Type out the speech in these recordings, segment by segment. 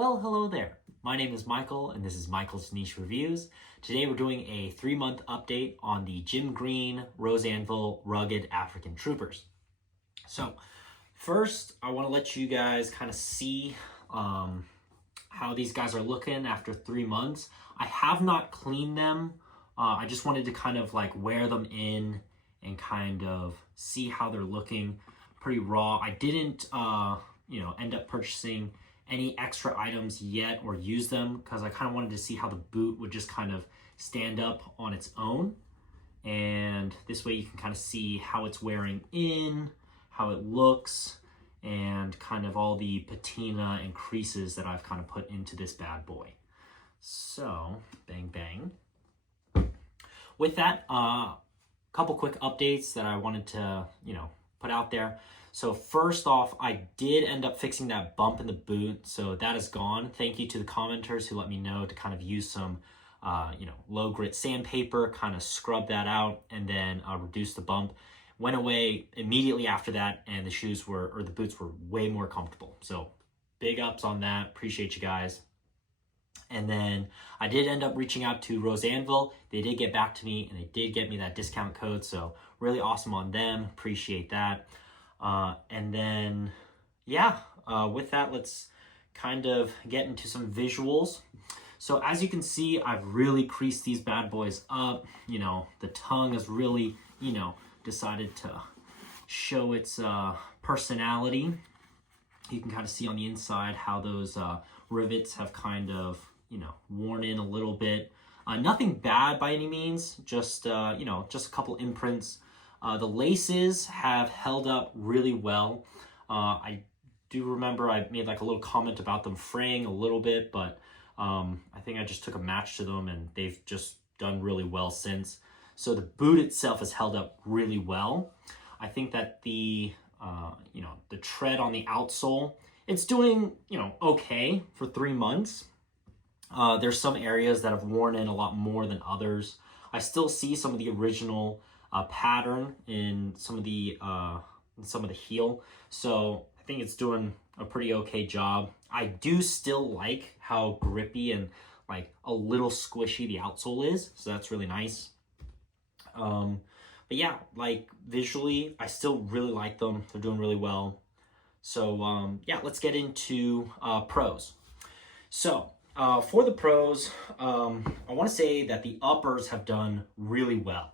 Well, hello there. My name is Michael, and this is Michael's Niche Reviews. Today we're doing a 3-month update on the Jim Green Rose Anvil Rugged African Troopers. So, first, I want to let you guys kind of see how these guys are looking after 3 months. I have not cleaned them. I just wanted to kind of like wear them in and kind of see how they're looking. Pretty raw. I didn't, end up purchasing any extra items yet or use them because I kind of wanted to see how the boot would just kind of stand up on its own. And this way you can kind of see how it's wearing in, how it looks, and kind of all the patina and creases that I've kind of put into this bad boy. So, bang, bang. With that, a couple quick updates that I wanted to, put out there. So first off, I did end up fixing that bump in the boot, so that is gone. Thank you to the commenters who let me know to kind of use some, low grit sandpaper, kind of scrub that out, and then reduce the bump. Went away immediately after that, and the boots were way more comfortable. So big ups on that. Appreciate you guys. And then I did end up reaching out to Rose Anvil. They did get back to me, and they did get me that discount code. So really awesome on them. Appreciate that. With that, let's kind of get into some visuals. So as you can see, I've really creased these bad boys up. The tongue has really, decided to show its personality. You can kind of see on the inside how those rivets have kind of, worn in a little bit. Nothing bad by any means, just a couple imprints. The laces have held up really well. I do remember I made like a little comment about them fraying a little bit, but I think I just took a match to them and they've just done really well since. So the boot itself has held up really well. I think that the tread on the outsole, it's doing, okay for 3 months. There's some areas that have worn in a lot more than others. I still see some of the original pattern in some of the heel, so I think it's doing a pretty okay job. I do still like how grippy and like a little squishy the outsole is, so that's really nice. But yeah, like visually, I still really like them. They're doing really well. So let's get into pros. So for the pros, I want to say that the uppers have done really well.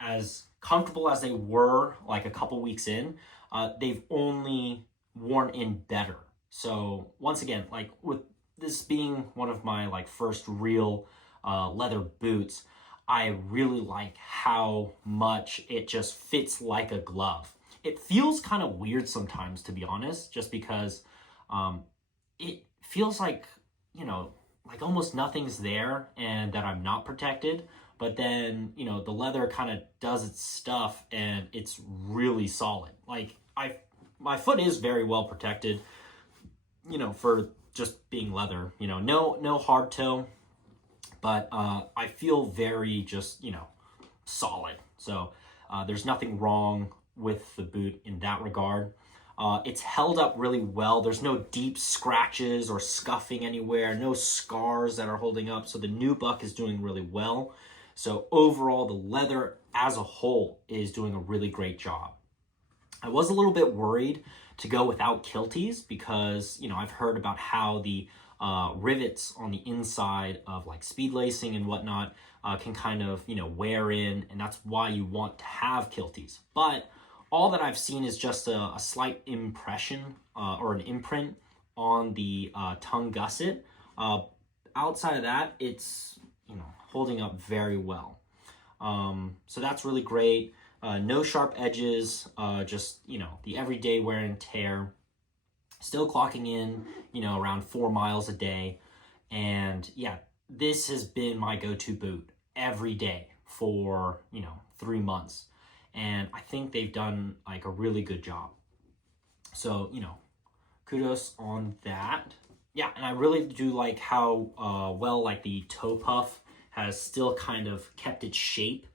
As comfortable as they were like a couple weeks in, they've only worn in better. So once again, like with this being one of my like first real leather boots, I really like how much it just fits like a glove. It feels kind of weird sometimes, to be honest, just because it feels like, like almost nothing's there and that I'm not protected. But then, the leather kind of does its stuff and it's really solid. Like my foot is very well protected, for just being leather, no hard toe, but I feel very just, solid. So there's nothing wrong with the boot in that regard. It's held up really well. There's no deep scratches or scuffing anywhere, no scars that are holding up. So the nubuck is doing really well. So overall, the leather as a whole is doing a really great job. I was a little bit worried to go without kilties because, I've heard about how the rivets on the inside of like speed lacing and whatnot can kind of, wear in, and that's why you want to have kilties. But all that I've seen is just a slight impression or an imprint on the tongue gusset. Outside of that, it's, holding up very well. So that's really great. No sharp edges, just, the everyday wear and tear. Still clocking in, around 4 miles a day. And yeah, this has been my go-to boot every day for, 3 months. And I think they've done like a really good job. So, kudos on that. Yeah, and I really do like how well like the toe puff has still kind of kept its shape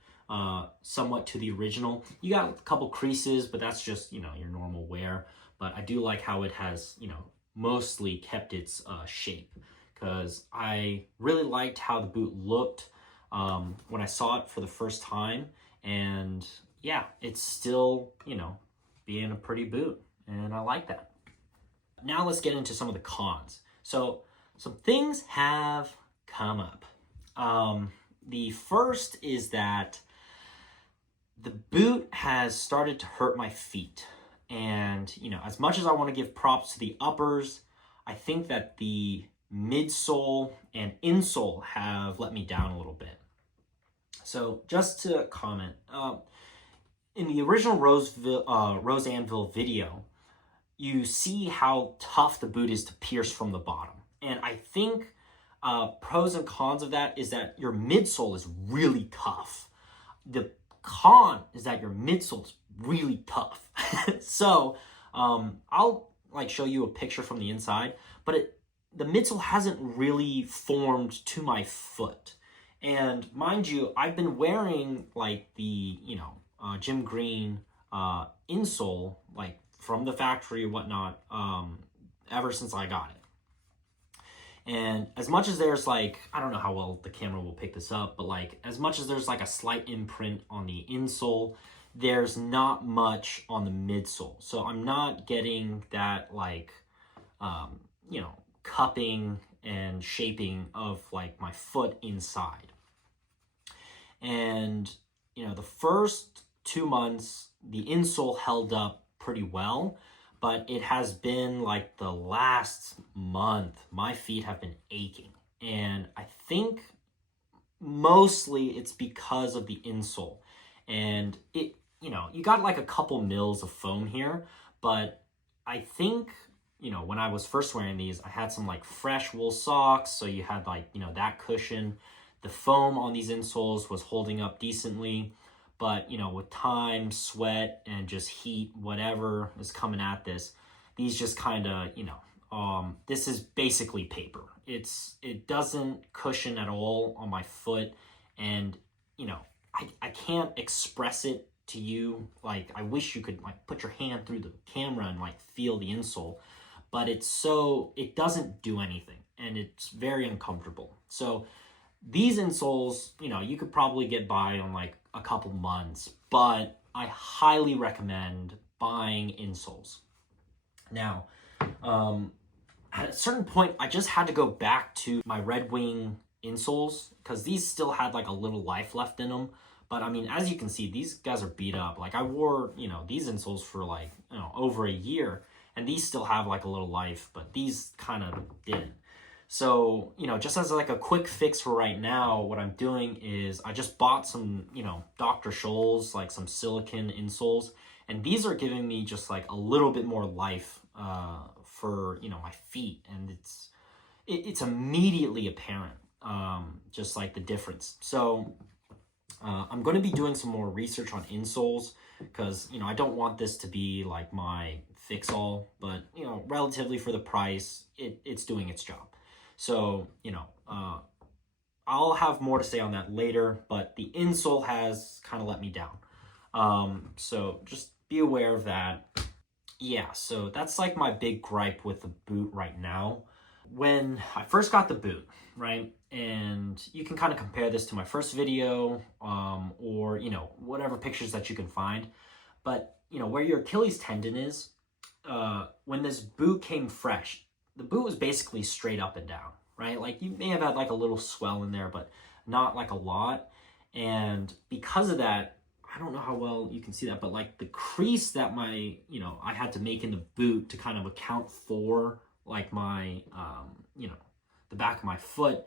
somewhat to the original. You got a couple creases, but that's just, your normal wear. But I do like how it has, mostly kept its shape, because I really liked how the boot looked when I saw it for the first time. And yeah, it's still, you know, being a pretty boot, and I like that. Now let's get into some of the cons. So some things have come up. The first is that the boot has started to hurt my feet. And, you know, as much as I want to give props to the uppers, I think that the midsole and insole have let me down a little bit. So just to comment, in the original Rose Anvil video, you see how tough the boot is to pierce from the bottom. And I think pros and cons of that is that your midsole is really tough. The con is that your midsole is really tough. So I'll like show you a picture from the inside, but the midsole hasn't really formed to my foot. And mind you, I've been wearing like the, you know, Jim Green insole, like from the factory or whatnot, ever since I got it. And as much as there's like, I don't know how well the camera will pick this up, but like as much as there's like a slight imprint on the insole, there's not much on the midsole. So I'm not getting that like, you know, cupping and shaping of like my foot inside. And, you know, the first 2 months, the insole held up pretty well, but it has been like the last month, my feet have been aching. And I think mostly it's because of the insole. And it, you know, you got like a couple mils of foam here, but I think, you know, when I was first wearing these, I had some like fresh wool socks. So you had like, you know, that cushion. The foam on these insoles was holding up decently. But, you know, with time, sweat, and just heat, whatever is coming at this, these just kind of, you know, this is basically paper. It doesn't cushion at all on my foot. And, you know, I can't express it to you. Like, I wish you could like put your hand through the camera and like feel the insole. But it doesn't do anything. And it's very uncomfortable. So these insoles, you know, you could probably get by on like a couple months, but I highly recommend buying insoles. Now, at a certain point, I just had to go back to my Red Wing insoles because these still had like a little life left in them. But I mean, as you can see, these guys are beat up. Like I wore, you know, these insoles for like, you know, over a year, and these still have like a little life, but these kind of didn't. So, you know, just as like a quick fix for right now, what I'm doing is I just bought some, you know, Dr. Scholl's, like some silicone insoles. And these are giving me just like a little bit more life for, you know, my feet. And it's immediately apparent, just like the difference. So I'm going to be doing some more research on insoles because, you know, I don't want this to be like my fix-all. But, you know, relatively for the price, it's doing its job. So, you know, I'll have more to say on that later, but the insole has kind of let me down. So just be aware of that. Yeah, so that's like my big gripe with the boot right now. When I first got the boot, right, and you can kind of compare this to my first video, or, you know, whatever pictures that you can find. But, you know, where your Achilles tendon is, when this boot came fresh, the boot was basically straight up and down, right? Like you may have had like a little swell in there, but not like a lot. And because of that, I don't know how well you can see that, but like the crease that you know, I had to make in the boot to kind of account for like my, you know, the back of my foot,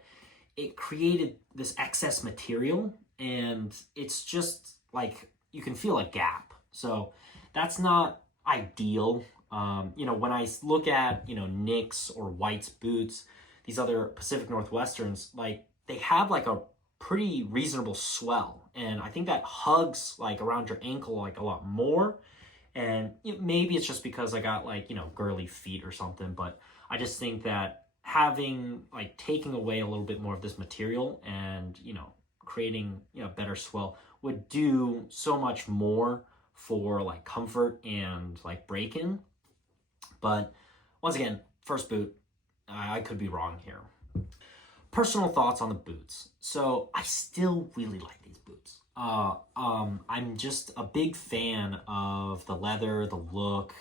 it created this excess material, and it's just like, you can feel a gap. So that's not ideal. You know, when I look at, you know, Nick's or White's boots, these other Pacific Northwesterns, like they have like a pretty reasonable swell. And I think that hugs like around your ankle like a lot more. And maybe it's just because I got like, you know, girly feet or something, but I just think that having like taking away a little bit more of this material and, you know, creating, you know, better swell would do so much more for like comfort and like break-in. But once again, first boot, I could be wrong here. Personal thoughts on the boots. So I still really like these boots. I'm just a big fan of the leather, the look.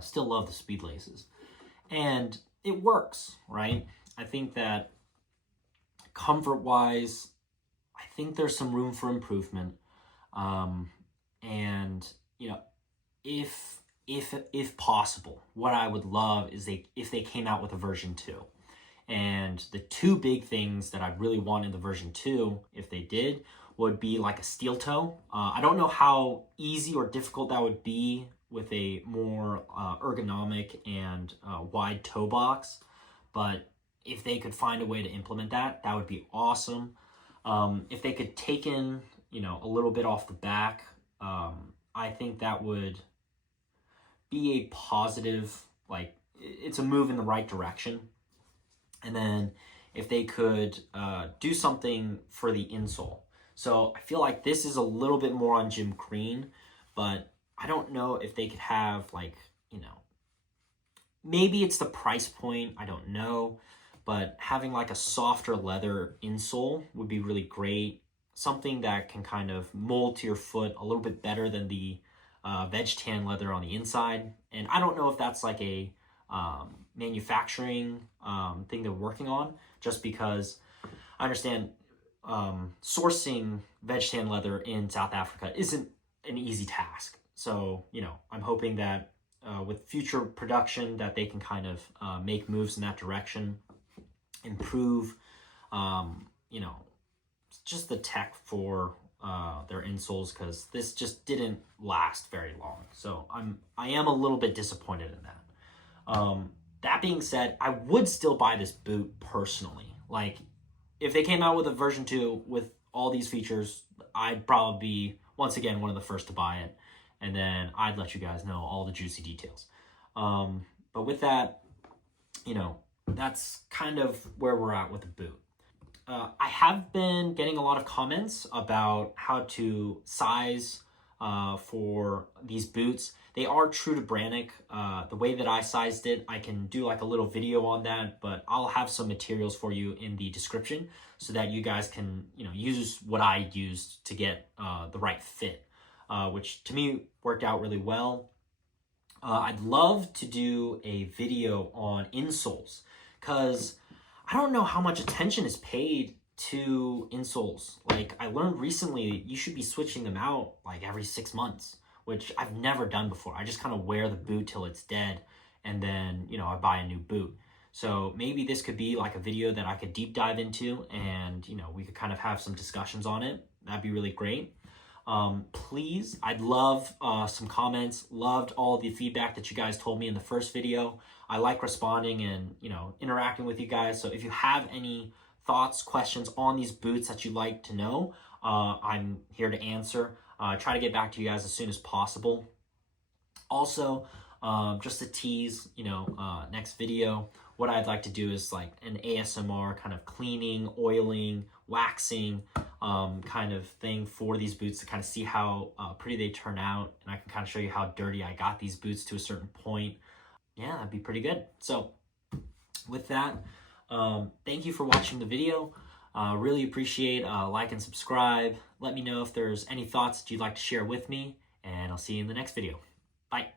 Still love the speed laces, and it works, right? I think that comfort-wise, I think there's some room for improvement. And you know, if possible, what I would love is if they came out with a version 2. And the two big things that I really want in the version 2, if they did, would be like a steel toe. I don't know how easy or difficult that would be with a more ergonomic and wide toe box, but if they could find a way to implement that, that would be awesome. If they could take in, a little bit off the back, I think that would be a positive, like, it's a move in the right direction. And then if they could do something for the insole. So I feel like this is a little bit more on Jim Green, but I don't know if they could have, like, maybe it's the price point, I don't know, but having like a softer leather insole would be really great. Something that can kind of mold to your foot a little bit better than the veg tan leather on the inside. And I don't know if that's like a manufacturing thing they're working on, just because I understand sourcing veg tan leather in South Africa isn't an easy task. So, I'm hoping that with future production that they can kind of make moves in that direction, improve, just the tech for their insoles, because this just didn't last very long. So I am a little bit disappointed in that. That being said, I would still buy this boot personally. Like, if they came out with a version 2 with all these features, I'd probably be, once again, one of the first to buy it. And then I'd let you guys know all the juicy details. But with that, that's kind of where we're at with the boot. I have been getting a lot of comments about how to size for these boots. They are true to Brannock. The way that I sized it, I can do like a little video on that, but I'll have some materials for you in the description so that you guys can, use what I used to get the right fit, which to me worked out really well. I'd love to do a video on insoles, because I don't know how much attention is paid to insoles. Like, I learned recently you should be switching them out like every 6 months, which I've never done before. I just kind of wear the boot till it's dead, and then, I buy a new boot. So maybe this could be like a video that I could deep dive into, and, we could kind of have some discussions on it. That'd be really great. Please, I'd love some comments. Loved all the feedback that you guys told me in the first video. I like responding and, interacting with you guys. So if you have any thoughts, questions on these boots that you'd like to know, I'm here to answer. Try to get back to you guys as soon as possible. Also, just to tease, next video, what I'd like to do is like an ASMR kind of cleaning, oiling, waxing kind of thing for these boots, to kind of see how pretty they turn out. And I can kind of show you how dirty I got these boots to a certain point. Yeah, that'd be pretty good. So with that, thank you for watching the video. Really appreciate like and subscribe. Let me know if there's any thoughts that you'd like to share with me, and I'll see you in the next video. Bye.